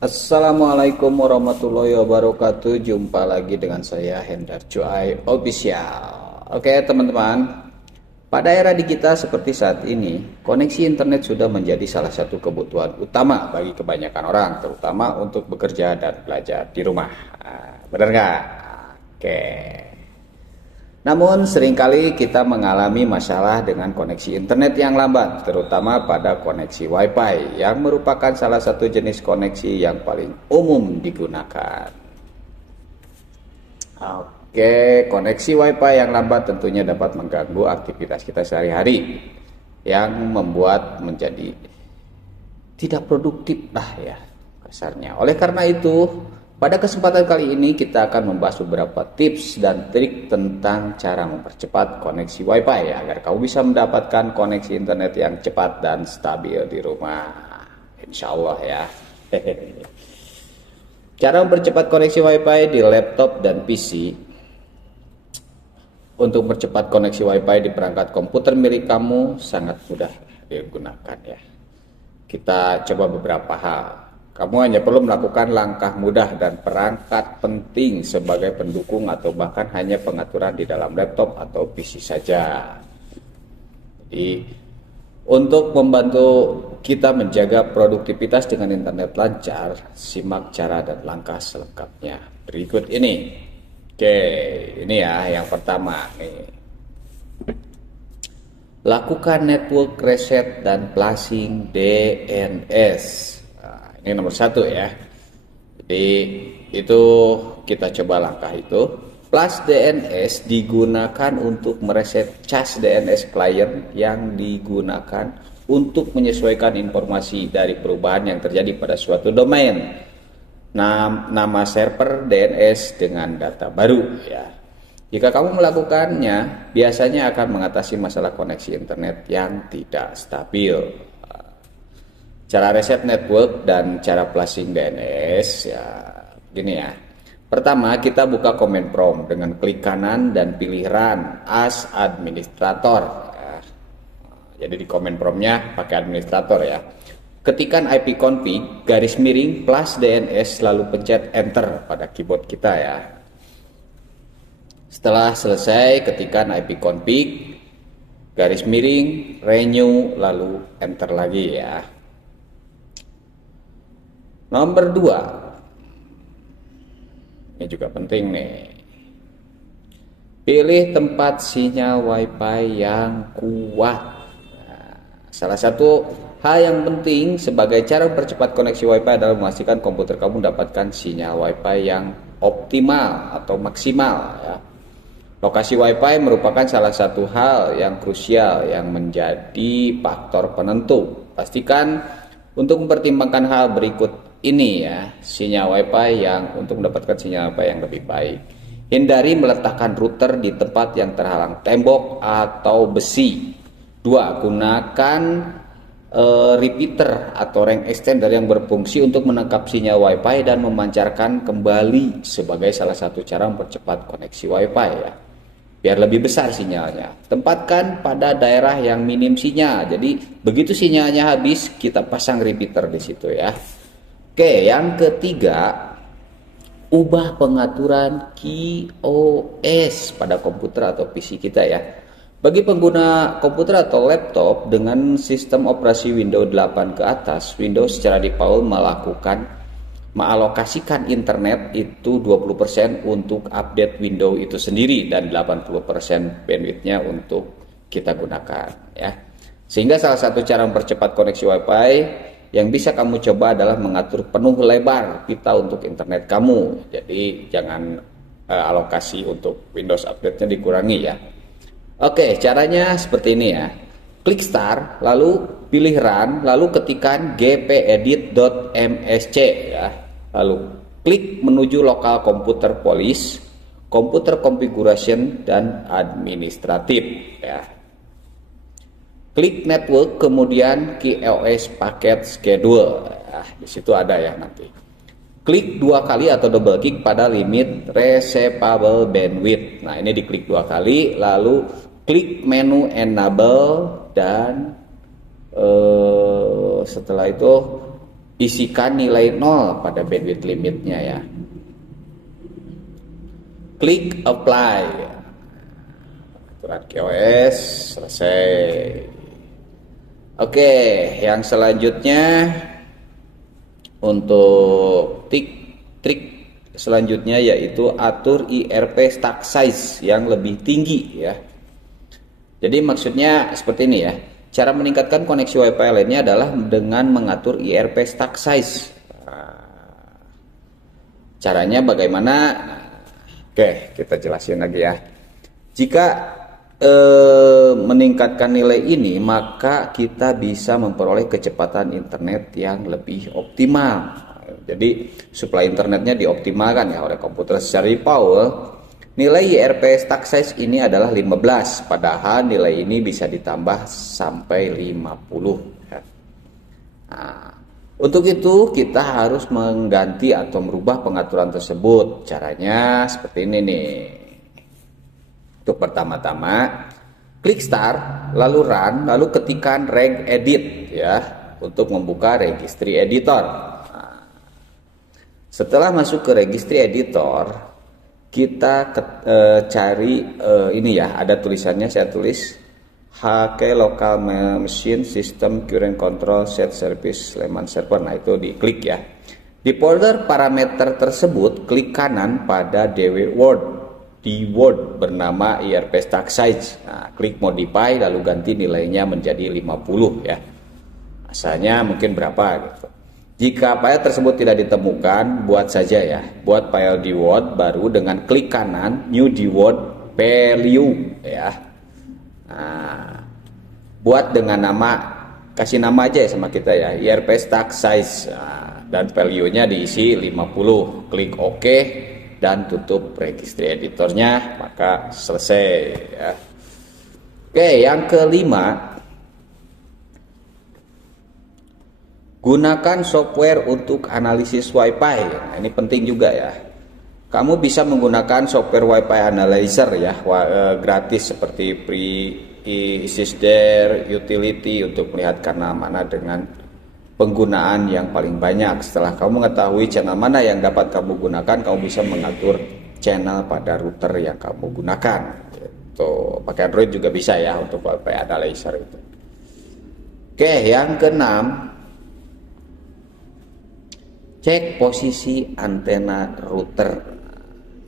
Assalamualaikum warahmatullahi wabarakatuh. Jumpa lagi dengan saya Hendar Cuai Official. Oke teman-teman, pada era digital seperti saat ini, koneksi internet sudah menjadi salah satu kebutuhan utama bagi kebanyakan orang, terutama untuk bekerja dan belajar di rumah. Benar nggak? Oke. Namun seringkali kita mengalami masalah dengan koneksi internet yang lambat, terutama pada koneksi Wi-Fi yang merupakan salah satu jenis koneksi yang paling umum digunakan. Oke, koneksi Wi-Fi yang lambat tentunya dapat mengganggu aktivitas kita sehari-hari yang membuat menjadi tidak produktif lah ya kasarnya. Oleh karena itu, pada kesempatan kali ini kita akan membahas beberapa tips dan trik tentang cara mempercepat koneksi Wi-Fi agar kamu bisa mendapatkan koneksi internet yang cepat dan stabil di rumah. Insya Allah ya. Cara mempercepat koneksi Wi-Fi di laptop dan PC. Untuk mempercepat koneksi Wi-Fi di perangkat komputer milik kamu sangat mudah digunakan ya. Kita coba beberapa hal. Kamu hanya perlu melakukan langkah mudah dan perangkat penting sebagai pendukung atau bahkan hanya pengaturan di dalam laptop atau PC saja. Jadi, untuk membantu kita menjaga produktivitas dengan internet lancar, simak cara dan langkah selengkapnya berikut ini. Oke, ini ya yang pertama nih. Lakukan network reset dan flashing DNS. Ini nomor satu ya. Jadi itu kita coba langkah itu. Flash DNS digunakan untuk mereset cache DNS client yang digunakan untuk menyesuaikan informasi dari perubahan yang terjadi pada suatu domain. Nama server DNS dengan data baru ya. Jika kamu melakukannya, biasanya akan mengatasi masalah koneksi internet yang tidak stabil. Cara reset network dan cara flashing DNS ya gini ya. Pertama, kita buka command prompt dengan klik kanan dan pilih run as administrator ya. Jadi di command promptnya pakai administrator ya. Ketikkan ipconfig garis miring plus DNS lalu pencet enter pada keyboard kita ya. Setelah selesai, ketikkan ipconfig garis miring renew lalu enter lagi ya. Nomor 2, ini juga penting nih. Pilih tempat sinyal Wi-Fi yang kuat. Nah, salah satu hal yang penting sebagai cara mempercepat koneksi Wi-Fi adalah memastikan komputer kamu mendapatkan sinyal Wi-Fi yang optimal atau maksimal ya. Lokasi Wi-Fi merupakan salah satu hal yang krusial yang menjadi faktor penentu. Pastikan untuk mempertimbangkan hal berikut ini ya, sinyal Wi-Fi untuk mendapatkan sinyal Wi-Fi yang lebih baik. Hindari meletakkan router di tempat yang terhalang tembok atau besi. 2. Gunakan repeater atau range extender yang berfungsi untuk menangkap sinyal Wi-Fi dan memancarkan kembali sebagai salah satu cara mempercepat koneksi Wi-Fi ya. Biar lebih besar sinyalnya. Tempatkan pada daerah yang minim sinyal. Jadi begitu sinyalnya habis, kita pasang repeater di situ ya. Oke, yang ketiga, ubah pengaturan QoS pada komputer atau PC kita ya. Bagi pengguna komputer atau laptop dengan sistem operasi Windows 8 ke atas, Windows secara default mengalokasikan internet itu 20% untuk update Windows itu sendiri dan 80% bandwidthnya untuk kita gunakan ya. Sehingga salah satu cara mempercepat koneksi Wi-Fi yang bisa kamu coba adalah mengatur penuh lebar pita untuk internet kamu. Jadi jangan alokasi untuk Windows update-nya dikurangi ya. Oke, caranya seperti ini ya. Klik start, lalu pilih run, lalu ketikkan gpedit.msc ya. Lalu klik menuju lokal computer police, computer configuration dan administratif ya. Klik network, kemudian QoS packet schedule. Nah, di situ ada ya nanti. Klik 2 kali atau double klik pada limit receivable bandwidth. Nah, ini diklik 2 kali, lalu klik menu enable dan setelah itu isikan nilai 0 pada bandwidth limitnya ya. Klik apply. Aturan QoS selesai. Oke, yang selanjutnya untuk trik selanjutnya yaitu atur IRP stack size yang lebih tinggi ya. Jadi maksudnya seperti ini ya. Cara meningkatkan koneksi Wi-Fi lainnya adalah dengan mengatur IRP stack size. Caranya bagaimana? Oke, kita jelasin lagi ya. Jika meningkatkan nilai ini, maka kita bisa memperoleh kecepatan internet yang lebih optimal. Jadi supply internetnya dioptimalkan ya oleh komputer secara power. Nilai IRP stack size ini adalah 15, padahal nilai ini bisa ditambah sampai 50 ya. Nah, untuk itu kita harus mengganti atau merubah pengaturan tersebut. Caranya seperti ini nih. Untuk pertama-tama klik start, lalu run, lalu ketikkan regedit ya untuk membuka registry editor. Nah, setelah masuk ke registry editor, kita cari ini ya, ada tulisannya, saya tulis HK local machine system current control set service lemon server. Nah, itu diklik ya. Di folder parameter tersebut, klik kanan pada DW word bernama IRP stack size. Nah, klik modify lalu ganti nilainya menjadi 50 ya. Asalnya mungkin berapa gitu. Jika file tersebut tidak ditemukan, buat saja ya. Buat file dword baru dengan klik kanan new dword value ya. Nah, buat dengan nama, kasih nama aja ya sama kita ya, IRP stack size. Nah, dan value-nya diisi 50. Klik OK dan tutup registry editornya, maka selesai ya. Oke, yang kelima, gunakan software untuk analisis Wi-Fi. Nah, ini penting juga ya. Kamu bisa menggunakan software Wi-Fi analyzer ya, gratis seperti Sysdare Utility untuk melihat channel mana dengan penggunaan yang paling banyak. Setelah kamu mengetahui channel mana yang dapat kamu gunakan, kamu bisa mengatur channel pada router yang kamu gunakan. Gitu. Pakai Android juga bisa ya untuk Wi-Fi analyzer itu. Oke, yang keenam, cek posisi antena router.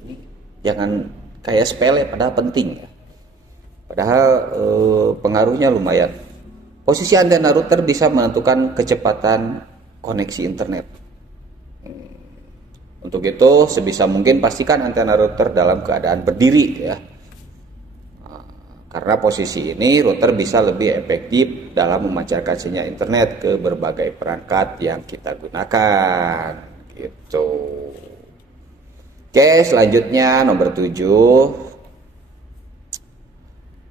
Ini jangan kayak sepele, padahal penting ya. Padahal pengaruhnya lumayan. Posisi antena router bisa menentukan kecepatan koneksi internet. Untuk itu sebisa mungkin pastikan antena router dalam keadaan berdiri ya. Karena posisi ini router bisa lebih efektif dalam memancarkan sinyal internet ke berbagai perangkat yang kita gunakan. Gitu. Oke, selanjutnya nomor 7.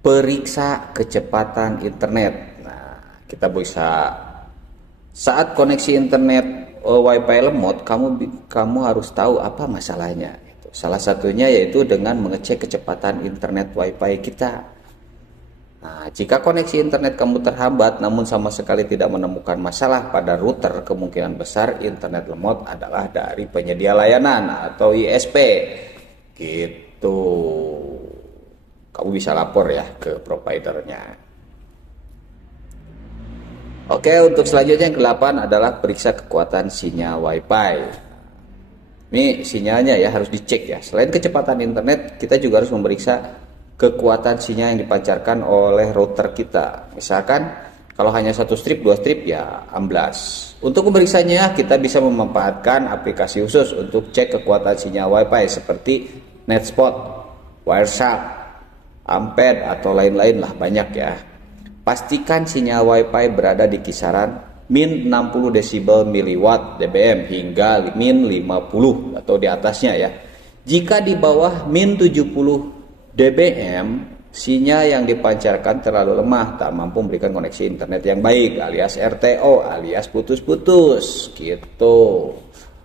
Periksa kecepatan internet. Kita bisa saat koneksi internet Wi-Fi lemot, kamu harus tahu apa masalahnya. Salah satunya yaitu dengan mengecek kecepatan internet Wi-Fi kita. Nah, jika koneksi internet kamu terhambat namun sama sekali tidak menemukan masalah pada router, kemungkinan besar internet lemot adalah dari penyedia layanan atau ISP. Gitu. Kamu bisa lapor ya ke providernya. Oke, untuk selanjutnya yang ke-8 adalah periksa kekuatan sinyal Wi-Fi. Ini sinyalnya ya harus dicek ya. Selain kecepatan internet, kita juga harus memeriksa kekuatan sinyal yang dipancarkan oleh router kita. Misalkan kalau hanya 1 strip, 2 strip ya amblas. Untuk memeriksanya, kita bisa memanfaatkan aplikasi khusus untuk cek kekuatan sinyal Wi-Fi seperti NetSpot, Wireshark, Amped atau lain-lain lah, banyak ya. Pastikan sinyal Wi-Fi berada di kisaran min 60 desibel miliwatt dBm hingga min 50 atau di atasnya ya. Jika di bawah min 70 dBm, sinyal yang dipancarkan terlalu lemah, tak mampu memberikan koneksi internet yang baik alias RTO alias putus-putus gitu.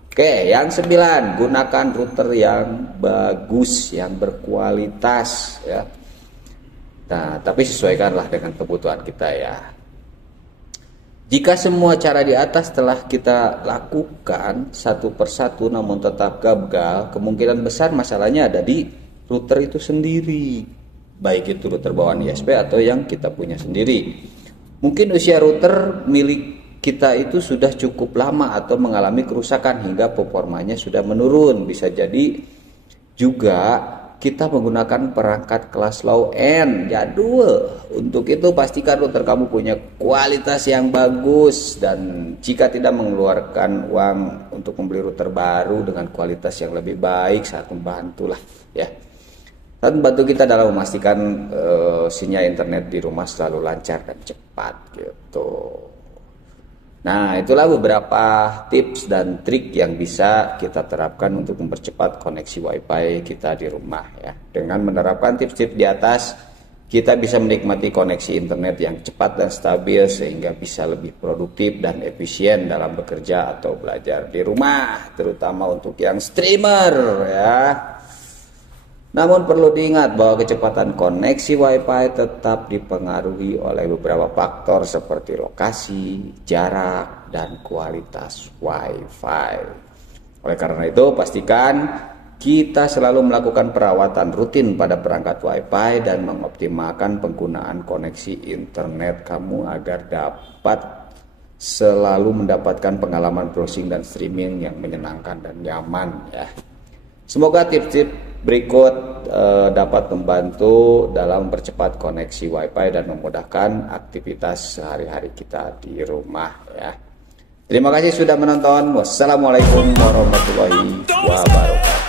Oke, yang 9, gunakan router yang bagus, yang berkualitas ya. Nah, tapi sesuaikanlah dengan kebutuhan kita ya. Jika semua cara di atas telah kita lakukan satu persatu namun tetap gagal, kemungkinan besar masalahnya ada di router itu sendiri. Baik itu router bawaan ISP atau yang kita punya sendiri. Mungkin usia router milik kita itu sudah cukup lama atau mengalami kerusakan hingga performanya sudah menurun. Bisa jadi juga kita menggunakan perangkat kelas low end jadul. Untuk itu pastikan router kamu punya kualitas yang bagus, dan jika tidak mengeluarkan uang untuk membeli router baru dengan kualitas yang lebih baik sangat membantulah ya. Dan membantu kita dalam memastikan sinyal internet di rumah selalu lancar dan cepat gitu. Nah, itulah beberapa tips dan trik yang bisa kita terapkan untuk mempercepat koneksi WiFi kita di rumah ya. Dengan menerapkan tips-tips di atas, kita bisa menikmati koneksi internet yang cepat dan stabil sehingga bisa lebih produktif dan efisien dalam bekerja atau belajar di rumah, terutama untuk yang streamer ya. Namun perlu diingat bahwa kecepatan koneksi WiFi tetap dipengaruhi oleh beberapa faktor seperti lokasi, jarak, dan kualitas WiFi. Oleh karena itu, pastikan kita selalu melakukan perawatan rutin pada perangkat WiFi dan mengoptimalkan penggunaan koneksi internet kamu agar dapat selalu mendapatkan pengalaman browsing dan streaming yang menyenangkan dan nyaman ya. Semoga tips-tips berikut dapat membantu dalam mempercepat koneksi WiFi dan memudahkan aktivitas sehari-hari kita di rumah ya. Terima kasih sudah menonton. Wassalamualaikum warahmatullahi wabarakatuh.